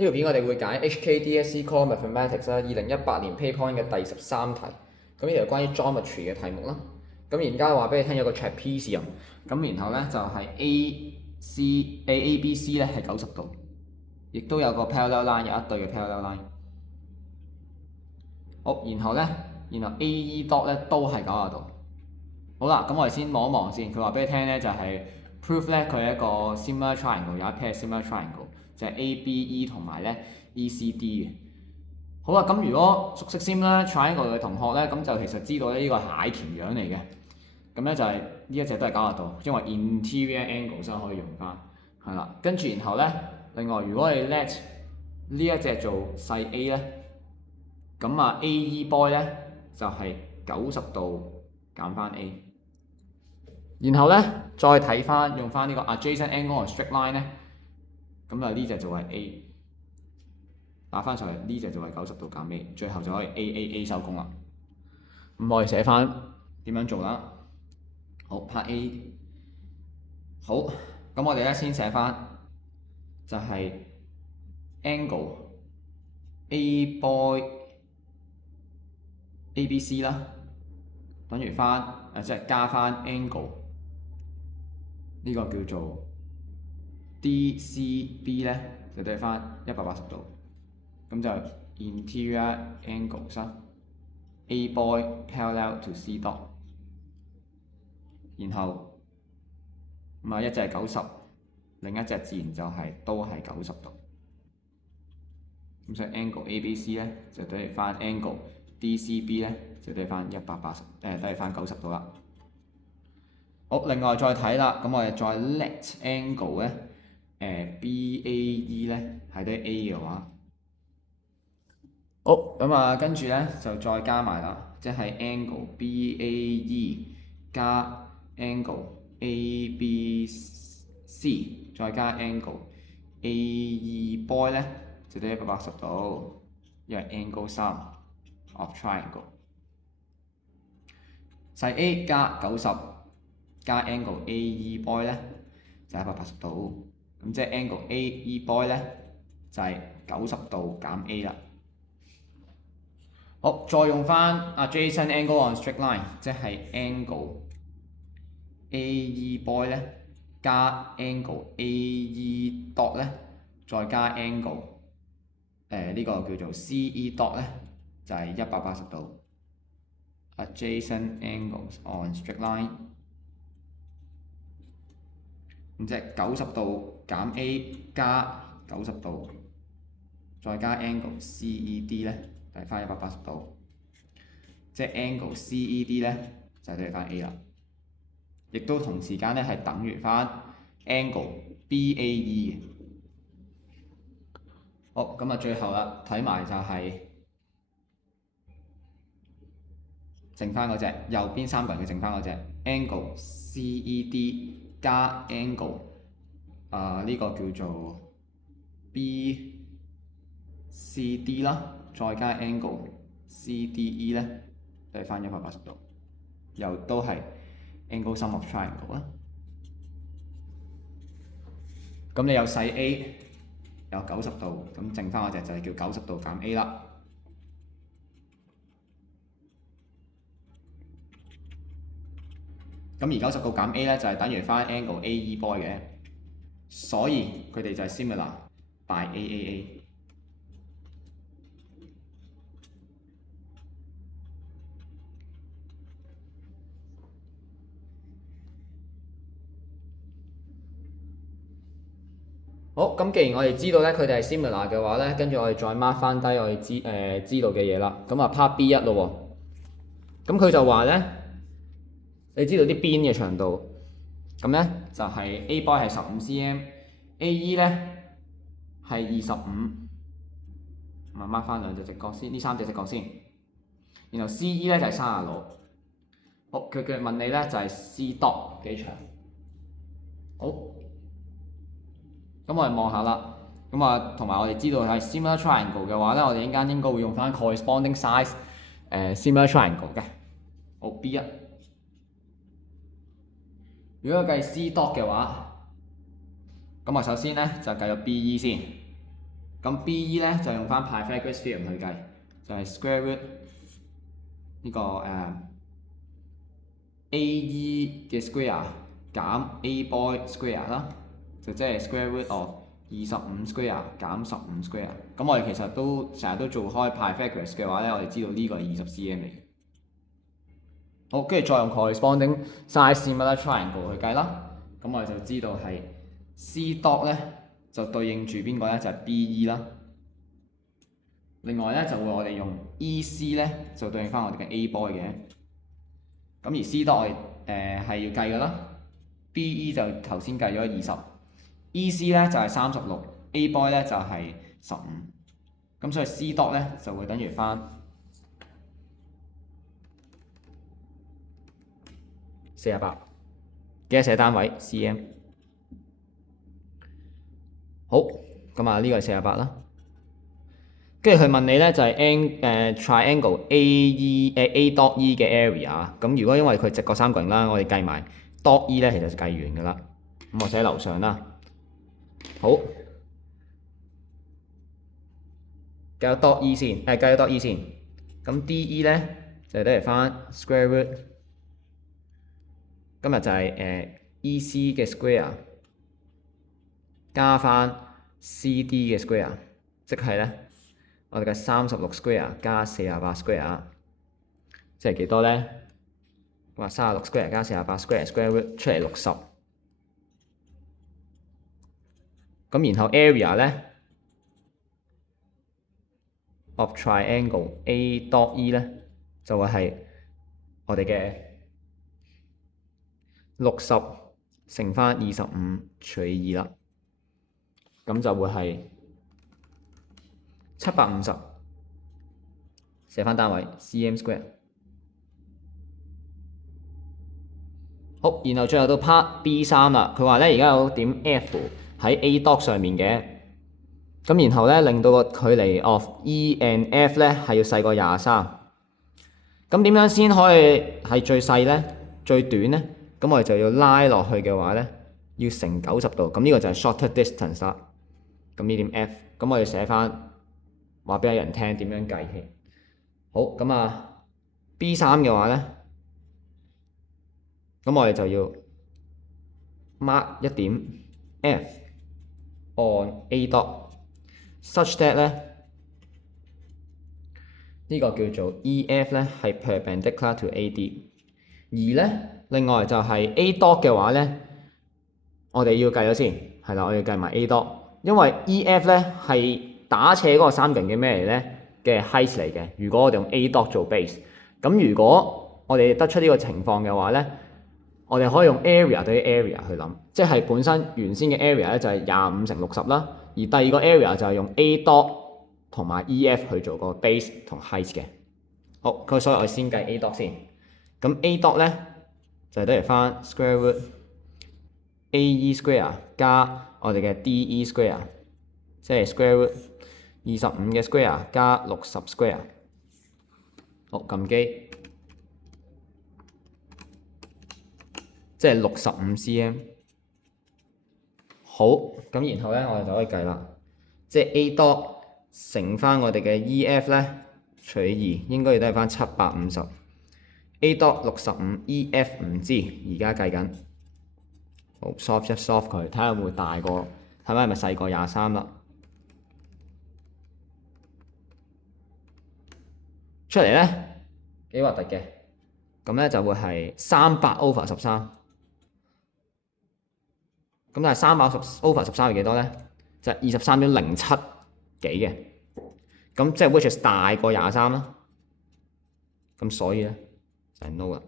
呢條片我哋會揀 HKDSE Core Mathematics 啦，2018年 Paypoint 嘅第13題。咁呢條關於 geometry 嘅題目啦。咁而家話俾你聽有個 trapezium，咁然後咧就係 ABC 咧係90度，亦都有個 parallel line 有一對嘅 parallel line。好，然後 AE dot 咧都係90度。好啦，咁我哋先望一望先。佢話俾你聽咧就係 proof 咧佢係一個 similar triangle，有一 pair similar triangle。就係 ABE 同埋咧 ECD 嘅。好啦，咁如果熟悉 similar triangle 嘅同學咧，咁就其實知道咧呢個係蟹鉗樣嚟嘅。咁咧就係呢一隻都係90度，因為 interior angle 先可以用翻。係啦，跟住然後咧，另外如果你 let 呢一隻做細 A 咧，咁啊 AE boy 咧就係90度減翻 A。然後咧再睇翻用翻呢個 adjacent angle on straight line 咧。咁啊呢隻就係 A， 打翻上嚟呢隻就係90度減 A， 最後就可以 A 收工啦。咁我哋寫翻點樣做啦。好 part A， 好，咁我哋咧先寫翻就係 angle A boy ABC 啦，等於翻即係加翻 angle 呢個叫做DCB 咧就對翻180度，咁就 interior angles 啦 ，A boy parallel to C dot， 然後咁啊一隻係90，另一隻自然就係都係90度，咁所以 angle ABC 咧就對翻 angle DCB 咧就對翻對翻90度啦。好，另外再睇啦，咁我哋再 let angle 咧。BAE 咧係對 A 嘅話，好咁啊，跟住咧就再加埋啦，即係 angle BAE 加 angle ABC 再加 angle AE boy 咧就對180度，因為 angle sum of triangle 細 A 加90加 angle AE boy 咧就180度。咁即係 angle AE boy 咧就係90度減 A 啦。好，再用翻 adjacent angle on straight line， 即係 angle AE boy 咧加 angle AE dot 咧，再加 angle 呢個叫做 CE dot 咧就係180度。adjacent angles on straight line。咁即係90度減 A 加90度，再加 angle CED 咧，就係翻180度，即係 angle CED 咧就係對翻 A 啦，亦都同時間咧係等於翻 angle BAE 嘅。好，咁啊最後啦，睇埋就係剩翻嗰隻右邊三個人嘅剩翻嗰隻 angle CED。加 angle 呢個叫做 BCD 啦，再加 angle CDE 咧，對翻180度，又都係 angle sum of triangle 啦。咁你有細 A 有90度，咁剩翻嗰隻就係叫90度減 A 啦。咁而90度減 A 咧就係等於翻 angle AE boy 嘅，所以佢哋就係 similar by AAA。好，咁既然我哋知道咧佢哋係 similar 嘅話咧，跟住我哋再 mark 翻低我哋知道嘅嘢啦。咁啊 part B1 咯喎，咁佢就話咧。你知道啲邊嘅長度，咁咧就係 A boy 係15 cm，AE 咧係25，咁啊 mark 翻兩隻直角先，呢三隻直角先。然後 CE 咧就係36。好，佢問你咧就係 C dot 幾長？好，咁我哋望下啦。咁啊，同埋我哋知道係 similar triangle 嘅話咧，我哋應該會用翻 corresponding size similar triangle 嘅。好 B1。如果計 C dot 嘅話，咁我首先咧就計咗 BE 先。咁 BE 咧就用翻 Pythagoras theorem 去計，就係 square root 呢個AE 嘅 square 減 A boy square 啦，就即係 square root of 25 square 減15 square。咁我哋其實都成日都做開 Pythagoras 嘅話咧，我哋知道呢個係20 cm 嚟嘅。好，跟住再用 corresponding side similar triangle 去計啦。咁我哋就知道係 C dot 咧就對應住邊個咧？就係 BE 啦。另外咧就會我哋用 EC 咧就對應翻我哋嘅 A boy 嘅。咁而 C dot 我哋係要計㗎啦。BE 就頭先計咗20，EC 咧就係36，A boy 咧就係15。咁所以 C dot 咧就會等於翻48，記得寫單位 cm。好，咁啊呢個係48啦。跟住佢問你咧就係 triangle A dot E 嘅 area。咁如果因為佢直角三角形啦，我哋計埋 dot E 咧，其實就計完㗎啦。咁我寫喺樓上啦。好，計咗 dot E 先，計咗 dot E 先。咁 DE 咧就等於翻 square root。今日就係EC 嘅 square 加翻 CD 嘅 square， 即係咧我哋嘅36 square 加48 square， 即係幾多咧？話36 square 加48 square root 出嚟60。咁然後 area 咧 of triangle A dot E 咧就會係我哋嘅60乘翻25除2啦，咁就會係750，寫翻單位 cm square。好，然後最後到 part B3啦，佢話咧而家有點 F 喺 A dot 上面嘅，咁然後咧令到個距離 of E and F 咧係要細過23。咁點樣先可以係最細咧？最短咧？咁我哋就要拉落去嘅話咧，要乘90度。咁呢個就係 shorter distance 啦。咁呢點 F， 咁我哋寫翻話俾人聽點樣計起。好，咁啊 B3嘅話咧，咁我哋就要 mark 一點 F on A dot such that 咧呢個叫做 EF 咧係 perpendicular to AD。而咧另外就係 A dot 嘅話咧，我哋要計咗先，係啦，我要計埋 A dot， 因為 EF 咧係打斜嗰個三角形嘅咩嚟咧嘅 height 嚟嘅。如果我哋用 A dot 做 base， 咁如果我哋得出呢個情況嘅話咧，我哋可以用 area 對於 area 去諗，即係本身原先嘅 area 咧就係25乘60啦，而第二個 area 就係用 A dot 同埋 EF 去做個 base 同 height 嘅。好，咁所以我先計 A dot 先。咁 A dot 咧就係等於翻 square root AE square 加我哋嘅 DE square， 即係 square root 25嘅 square 加60 square。好，撳機，即係65 cm。好，咁然後咧我哋就可以計啦，即係 A dot 乘翻我哋嘅 EF 咧除2，應該要得翻750。A dot 65 EF 唔知，而家計緊。好 ，solve 一 solve 佢，睇下會唔會大過，睇下係咪細過23啦。出嚟咧幾核突嘅，咁咧就會係300/13。咁但係300/13係幾多咧？就係23.07幾嘅。咁即係 which is 大過23啦。咁所以咧就係 no 啦。